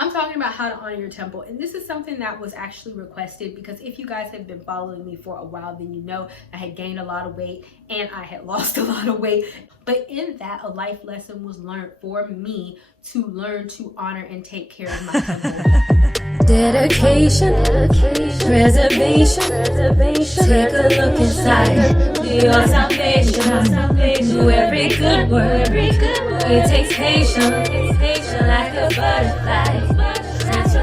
I'm talking about how to honor your temple, and this is something that was actually requested because if you guys have been following me for a while, then you know I had gained a lot of weight and I had lost a lot of weight. But in that, a life lesson was learned for me to learn to honor and take care of my temple. Dedication, reservation, take a look inside your salvation. Do every good work, it takes patience, like a butterfly. What's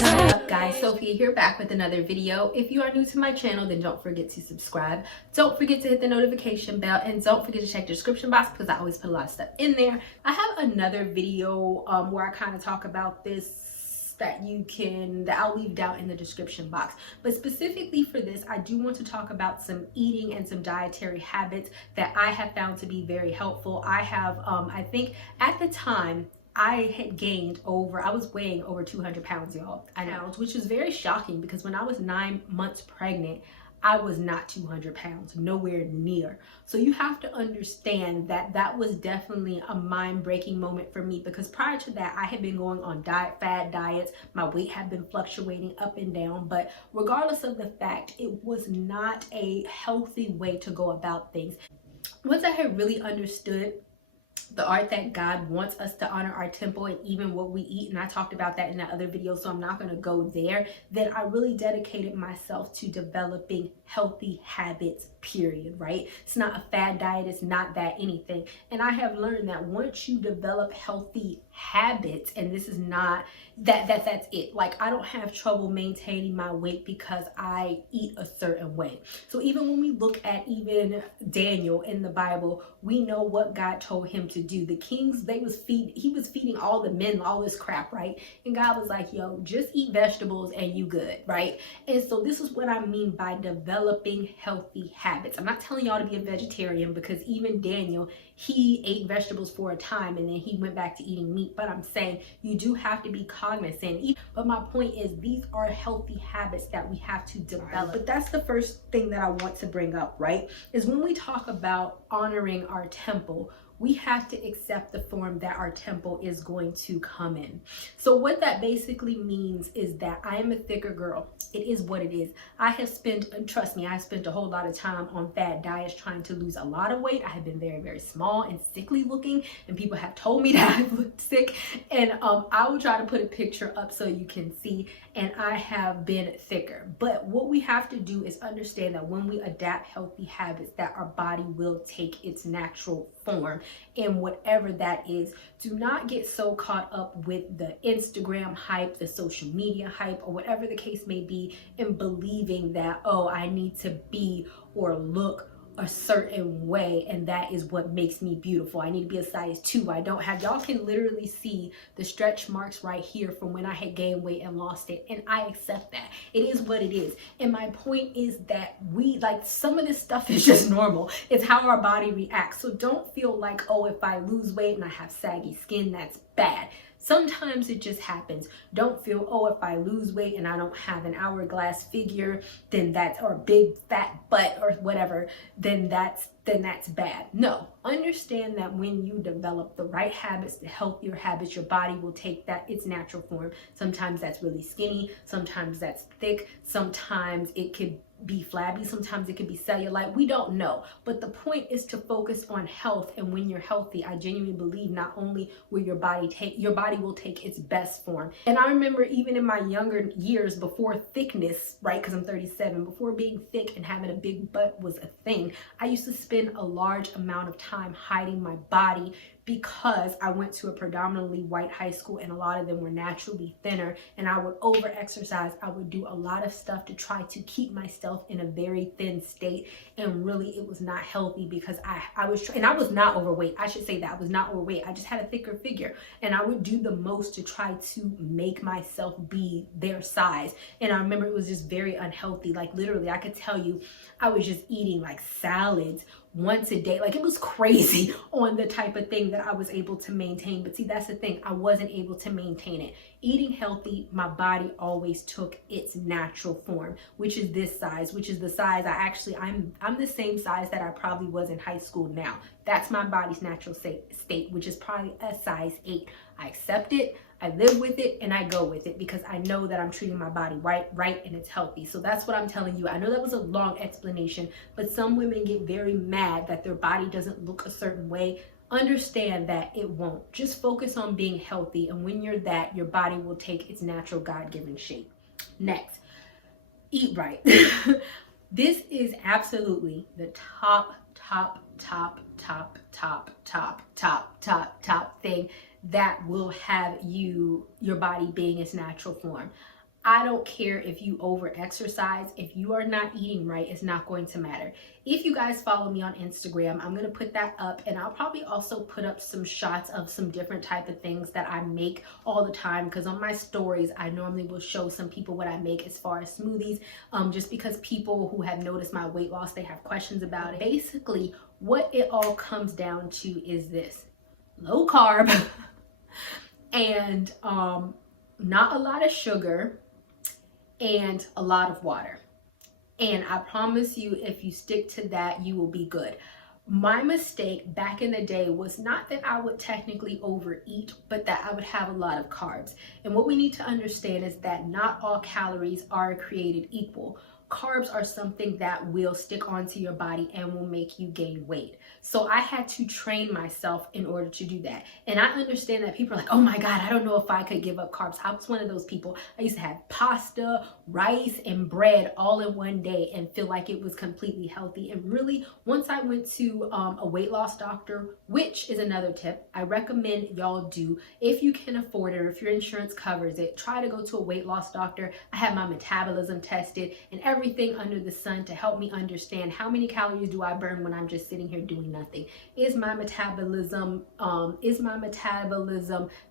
up guys, Sophie here, back with another video. If you are new to my channel, then don't forget to subscribe. Don't forget to hit the notification bell, and don't forget to check the description box because I always put a lot of stuff in there. I have another video where I kind of talk about this that I'll leave down in the description box. But specifically for this, I do want to talk about some eating and some dietary habits that I have found to be very helpful. I have, I think at the time, I had gained I was weighing over 200 pounds, y'all. I know, which is very shocking because when I was 9 months pregnant, I was not 200 pounds, nowhere near. So you have to understand that that was definitely a mind-breaking moment for me because prior to that, I had been going on fad diets. My weight had been fluctuating up and down, but regardless of the fact, it was not a healthy way to go about things. Once I had really understood the art that God wants us to honor our temple and even what we eat, and I talked about that in that other video, so I'm not going to go there, then I really dedicated myself to developing healthy habits, period, right? It's not a fad diet, it's not that anything. And I have learned that once you develop healthy habits, and this is not that's it. Like, I don't have trouble maintaining my weight because I eat a certain way. So even when we look at even Daniel in the Bible, we know what God told him to do. The kings, he was feeding all the men all this crap, right? And God was like, yo, just eat vegetables and you good, right? And so this is what I mean by developing healthy habits. I'm not telling y'all to be a vegetarian because even Daniel, he ate vegetables for a time and then he went back to eating meat. But I'm saying you do have to be cognizant. But my point is, these are healthy habits that we have to develop. But that's the first thing that I want to bring up, right? Is when we talk about honoring our temple, we have to accept the form that our temple is going to come in. So what that basically means is that I am a thicker girl. It is what it is. I have spent, trust me, I spent a whole lot of time on fad diets trying to lose a lot of weight. I have been very, very small and sickly looking, and people have told me that I looked sick. And I will try to put a picture up so you can see, and I have been thicker. But what we have to do is understand that when we adapt healthy habits, that our body will take its natural form, and whatever that is. Do not get so caught up with the Instagram hype, the social media hype, or whatever the case may be, and believing that, oh, I need to be or look a certain way and that is what makes me beautiful. I need to be a size 2. I don't have, y'all can literally see the stretch marks right here from when I had gained weight and lost it, and I accept that. It is what it is. And my point is that some of this stuff is just normal. It's how our body reacts. So don't feel like, oh, if I lose weight and I have saggy skin, that's bad. Sometimes it just happens. Don't feel, oh, if I lose weight and I don't have an hourglass figure, then that's, or a big fat butt or whatever, then that's bad. No, understand that when you develop the right habits, the healthier habits, your body will take its natural form. Sometimes that's really skinny, sometimes that's thick, sometimes it could be flabby, sometimes it could be cellulite. We don't know, but the point is to focus on health. And when you're healthy, I genuinely believe not only will your body will take its best form. And I remember even in my younger years, before thickness, right, because I'm 37, before being thick and having a big butt was a thing, I used to spend a large amount of time hiding my body because I went to a predominantly white high school and a lot of them were naturally thinner, and I would over exercise. I would do a lot of stuff to try to keep myself in a very thin state, and really it was not healthy because I was not overweight. I should say that I was not overweight. I just had a thicker figure, and I would do the most to try to make myself be their size. And I remember it was just very unhealthy. Like literally I could tell you I was just eating like salads once a day. Like, it was crazy on the type of thing that I was able to maintain. But see, that's the thing, I wasn't able to maintain it. Eating healthy, my body always took its natural form, which is this size, which is the size I'm the same size that I probably was in high school now. That's my body's natural state, which is probably a size 8. I accept it, I live with it and I go with it because I know that I'm treating my body right and it's healthy. So that's what I'm telling you. I know that was a long explanation, but some women get very mad that their body doesn't look a certain way. Understand that it won't. Just focus on being healthy, and when you're that, your body will take its natural God-given shape. Next, eat right. This is absolutely the top thing that will have your body being its natural form. I don't care if you over exercise. If you are not eating right, it's not going to matter. If you guys follow me on Instagram, I'm going to put that up, and I'll probably also put up some shots of some different type of things that I make all the time, because on my stories I normally will show some people what I make as far as smoothies, just because people who have noticed my weight loss, they have questions about it. Basically what it all comes down to is this: low carb and not a lot of sugar and a lot of water. And I promise you, if you stick to that, you will be good. My mistake back in the day was not that I would technically overeat, but that I would have a lot of carbs. And what we need to understand is that not all calories are created equal. Carbs are something that will stick onto your body and will make you gain weight. So I had to train myself in order to do that. And I understand that people are like, oh my God, I don't know if I could give up carbs. I was one of those people. I used to have pasta, rice, and bread all in one day and feel like it was completely healthy. And really, once I went to a weight loss doctor, which is another tip I recommend y'all do if you can afford it or if your insurance covers it, try to go to a weight loss doctor. I had my metabolism tested and everything under the sun to help me understand how many calories do I burn when I'm just sitting here doing nothing. Is my metabolism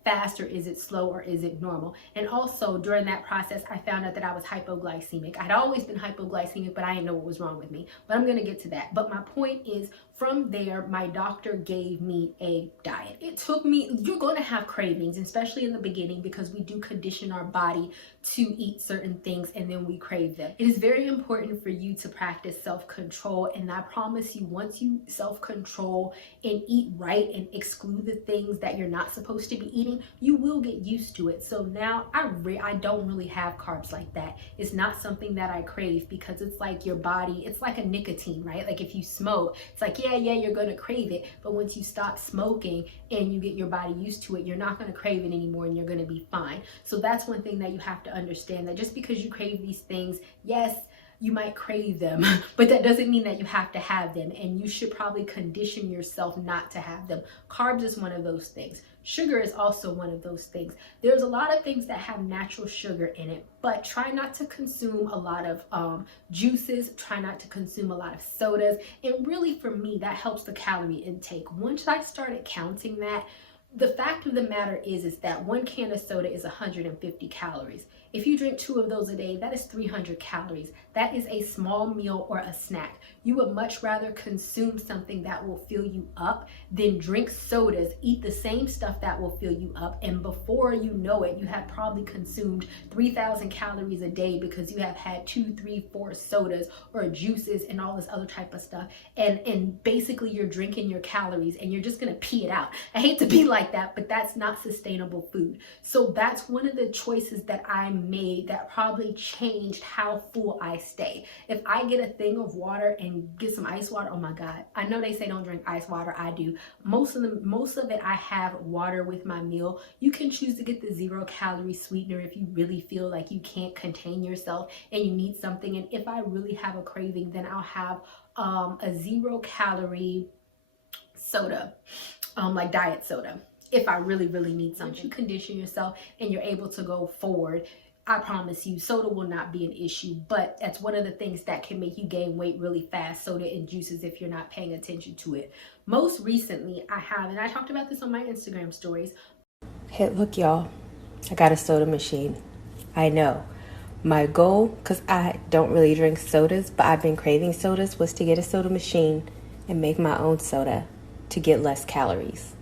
fast, or is it slow, or is it normal? And also during that process, I found out that I was hypoglycemic. I'd always been hypoglycemic, but I didn't know what was wrong with me. But I'm gonna get to that. But my point is, from there, my doctor gave me a diet. It took me, you're going to have cravings, especially in the beginning, because we do condition our body to eat certain things and then we crave them. It is very important for you to practice self-control. And I promise you, once you self-control and eat right and exclude the things that you're not supposed to be eating, you will get used to it. So now I don't really have carbs like that. It's not something that I crave, because it's like your body, it's like a nicotine, right? Like if you smoke, it's like, yeah, you're going to crave it. But once you stop smoking and you get your body used to it, you're not going to crave it anymore and you're going to be fine. So that's one thing that you have to understand, that just because you crave these things, yes, you might crave them, but that doesn't mean that you have to have them, and you should probably condition yourself not to have them. Carbs is one of those things. Sugar is also one of those things. There's a lot of things that have natural sugar in it, but try not to consume a lot of juices, try not to consume a lot of sodas, and really for me, that helps the calorie intake. Once I started counting that, the fact of the matter is that one can of soda is 150 calories. If you drink 2 of those a day, that is 300 calories. That is a small meal or a snack. You would much rather consume something that will fill you up than drink sodas, eat the same stuff that will fill you up, and before you know it, you have probably consumed 3,000 calories a day because you have had 2, 3, 4 sodas or juices and all this other type of stuff. And basically you're drinking your calories and you're just gonna pee it out. I hate to be like that, but that's not sustainable food. So that's one of the choices that I made that probably changed how full I stay. If I get a thing of water and get some ice water, oh my God, I know they say don't drink ice water, I do. Most of it I have water with my meal. You can choose to get the 0-calorie sweetener if you really feel like you can't contain yourself and you need something. And if I really have a craving, then I'll have a 0-calorie soda, like diet soda, if I really need something. Once you condition yourself and you're able to go forward, I promise you, soda will not be an issue, but that's one of the things that can make you gain weight really fast, soda and juices, if you're not paying attention to it. Most recently, I have, and I talked about this on my Instagram stories. Hey, look, y'all, I got a soda machine. I know. My goal, because I don't really drink sodas, but I've been craving sodas, was to get a soda machine and make my own soda to get less calories.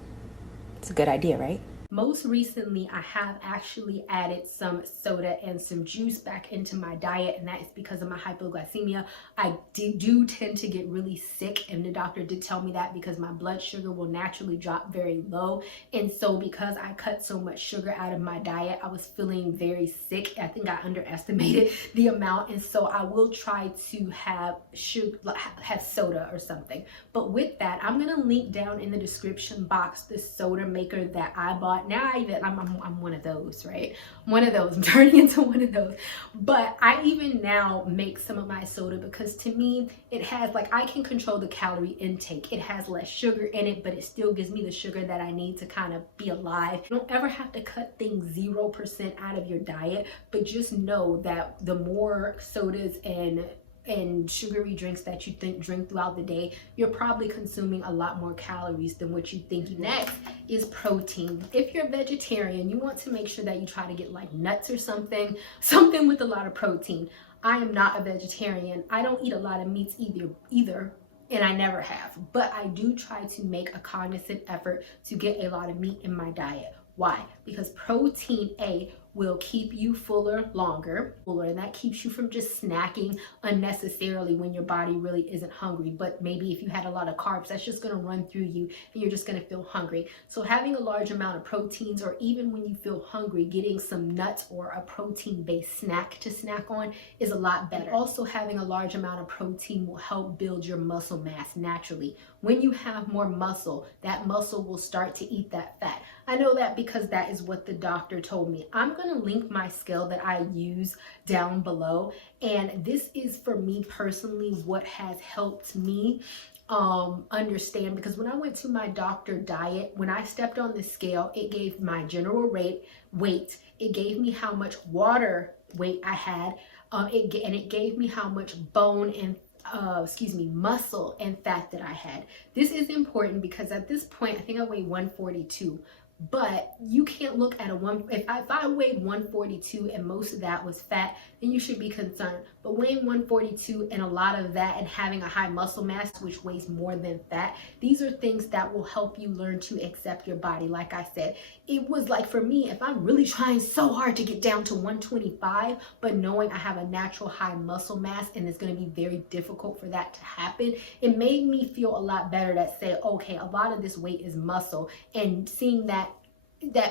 It's a good idea, right? Most recently, I have actually added some soda and some juice back into my diet, and that is because of my hypoglycemia. I do tend to get really sick, and the doctor did tell me that because my blood sugar will naturally drop very low. And so because I cut so much sugar out of my diet, I was feeling very sick. I think I underestimated the amount, and so I will try to have soda or something. But with that, I'm gonna link down in the description box the soda maker that I bought. Now I'm one of those, right? One of those. I'm turning into one of those. But I even now make some of my soda because to me it has, like, I can control the calorie intake. It has less sugar in it, but it still gives me the sugar that I need to kind of be alive. You don't ever have to cut things 0% out of your diet, but just know that the more sodas and sugary drinks that you drink throughout the day, you're probably consuming a lot more calories than what you think. Next is protein. If you're a vegetarian, you want to make sure that you try to get like nuts or something with a lot of protein. I am not a vegetarian. I don't eat a lot of meats either, and I never have, but I do try to make a cognizant effort to get a lot of meat in my diet. Why? Because protein will keep you fuller longer, and that keeps you from just snacking unnecessarily when your body really isn't hungry. But maybe if you had a lot of carbs, that's just going to run through you and you're just going to feel hungry. So having a large amount of proteins, or even when you feel hungry, getting some nuts or a protein-based snack to snack on is a lot better. Also, having a large amount of protein will help build your muscle mass naturally. When you have more muscle, that muscle will start to eat that fat. I know that because that is what the doctor told me. I'm going to link my scale that I use down below, and this is for me personally what has helped me understand, because when I went to my doctor diet, when I stepped on the scale, it gave my general weight, it gave me how much water weight I had, and it gave me how much bone and muscle and fat that I had. This is important because at this point, I think I weigh 142. But you can't look at if I weighed 142 and most of that was fat, then you should be concerned. But weighing 142 and a lot of that and having a high muscle mass, which weighs more than fat, these are things that will help you learn to accept your body. Like I said, it was like, for me, if I'm really trying so hard to get down to 125, but knowing I have a natural high muscle mass and it's going to be very difficult for that to happen, it made me feel a lot better that say, okay, a lot of this weight is muscle, and seeing that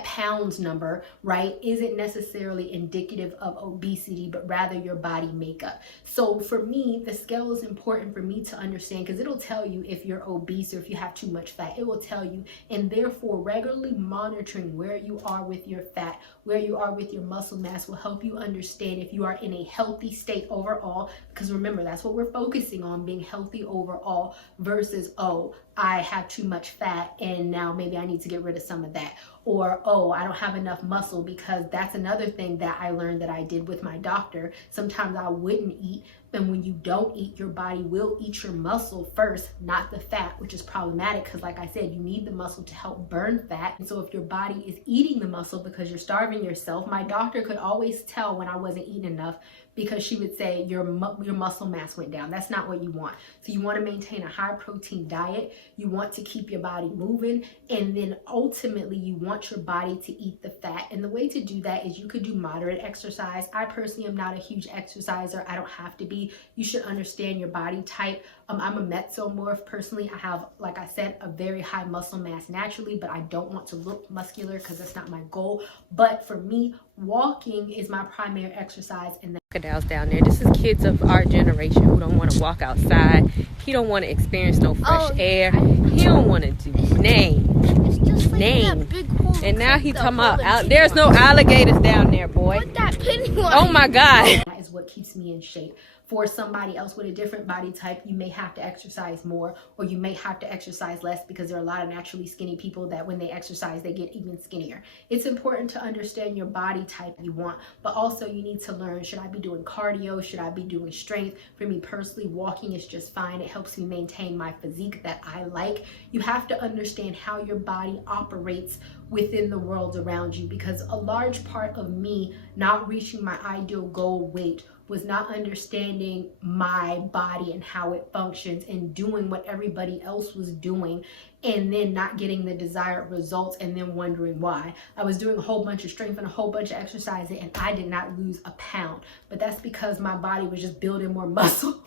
pounds number, right, isn't necessarily indicative of obesity, but rather your body makeup. So for me, the scale is important for me to understand, because it'll tell you if you're obese or if you have too much fat. It will tell you, and therefore regularly monitoring where you are with your fat, where you are with your muscle mass, will help you understand if you are in a healthy state overall. Because remember, that's what we're focusing on, being healthy overall, versus, oh, I have too much fat and now maybe I need to get rid of some of that. Or, oh, I don't have enough muscle, because that's another thing that I learned that I did with my doctor. Sometimes I wouldn't eat, and when you don't eat, your body will eat your muscle first, not the fat, which is problematic because, like I said, you need the muscle to help burn fat. And so if your body is eating the muscle because you're starving yourself, my doctor could always tell when I wasn't eating enough, because she would say your muscle mass went down. That's not what you want. So you want to maintain a high protein diet. You want to keep your body moving, and then ultimately you want your body to eat the fat. And the way to do that is you could do moderate exercise. I personally am not a huge exerciser. I don't have to be. You should understand your body type. I'm a mesomorph personally. I have, like I said, a very high muscle mass naturally, but I don't want to look muscular because that's not my goal. But for me, walking is my primary exercise. And crocodiles down there. This is kids of our generation who don't want to walk outside. He don't want to experience no fresh air. He don't want to do name. And now he talking about there's no alligators down there, boy. Oh my God. That is what keeps me in shape. For somebody else with a different body type, you may have to exercise more, or you may have to exercise less, because there are a lot of naturally skinny people that when they exercise, they get even skinnier. It's important to understand your body type you want, but also you need to learn, should I be doing cardio? Should I be doing strength? For me personally, walking is just fine. It helps me maintain my physique that I like. You have to understand how your body operates within the world around you, because a large part of me not reaching my ideal goal weight was not understanding my body and how it functions and doing what everybody else was doing, and then not getting the desired results and then wondering why. I was doing a whole bunch of strength and a whole bunch of exercising and I did not lose a pound, but that's because my body was just building more muscle.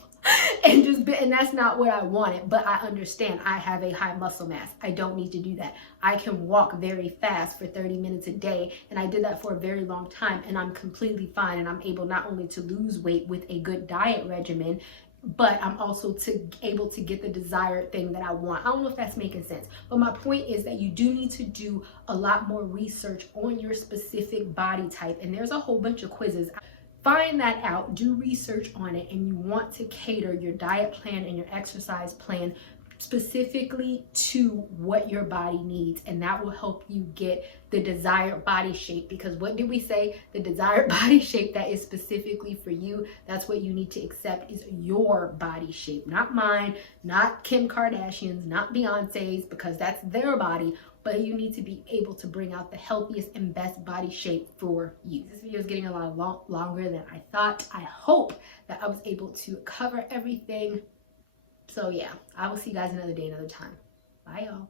And that's not what I wanted. But I understand I have a high muscle mass. I don't need to do that. I can walk very fast for 30 minutes a day, and I did that for a very long time, and I'm completely fine, and I'm able not only to lose weight with a good diet regimen, but I'm also able to get the desired thing that I want. I don't know if that's making sense, but my point is that you do need to do a lot more research on your specific body type, and there's a whole bunch of quizzes. Find that out, do research on it, and you want to cater your diet plan and your exercise plan specifically to what your body needs, and that will help you get the desired body shape. Because what did we say? The desired body shape that is specifically for you, that's what you need to accept, is your body shape, not mine, not Kim Kardashian's, not Beyonce's, because that's their body. But you need to be able to bring out the healthiest and best body shape for you. This video is getting a lot longer than I thought. I hope that I was able to cover everything. So yeah, I will see you guys another day, another time. Bye, y'all.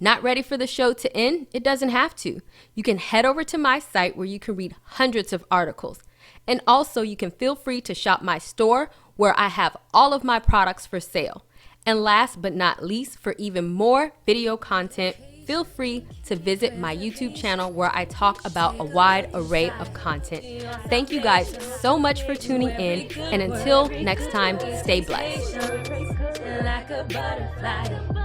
Not ready for the show to end? It doesn't have to. You can head over to my site where you can read hundreds of articles. And also you can feel free to shop my store where I have all of my products for sale. And last but not least, for even more video content, feel free to visit my YouTube channel where I talk about a wide array of content. Thank you guys so much for tuning in, and until next time, stay blessed. Like a butterfly.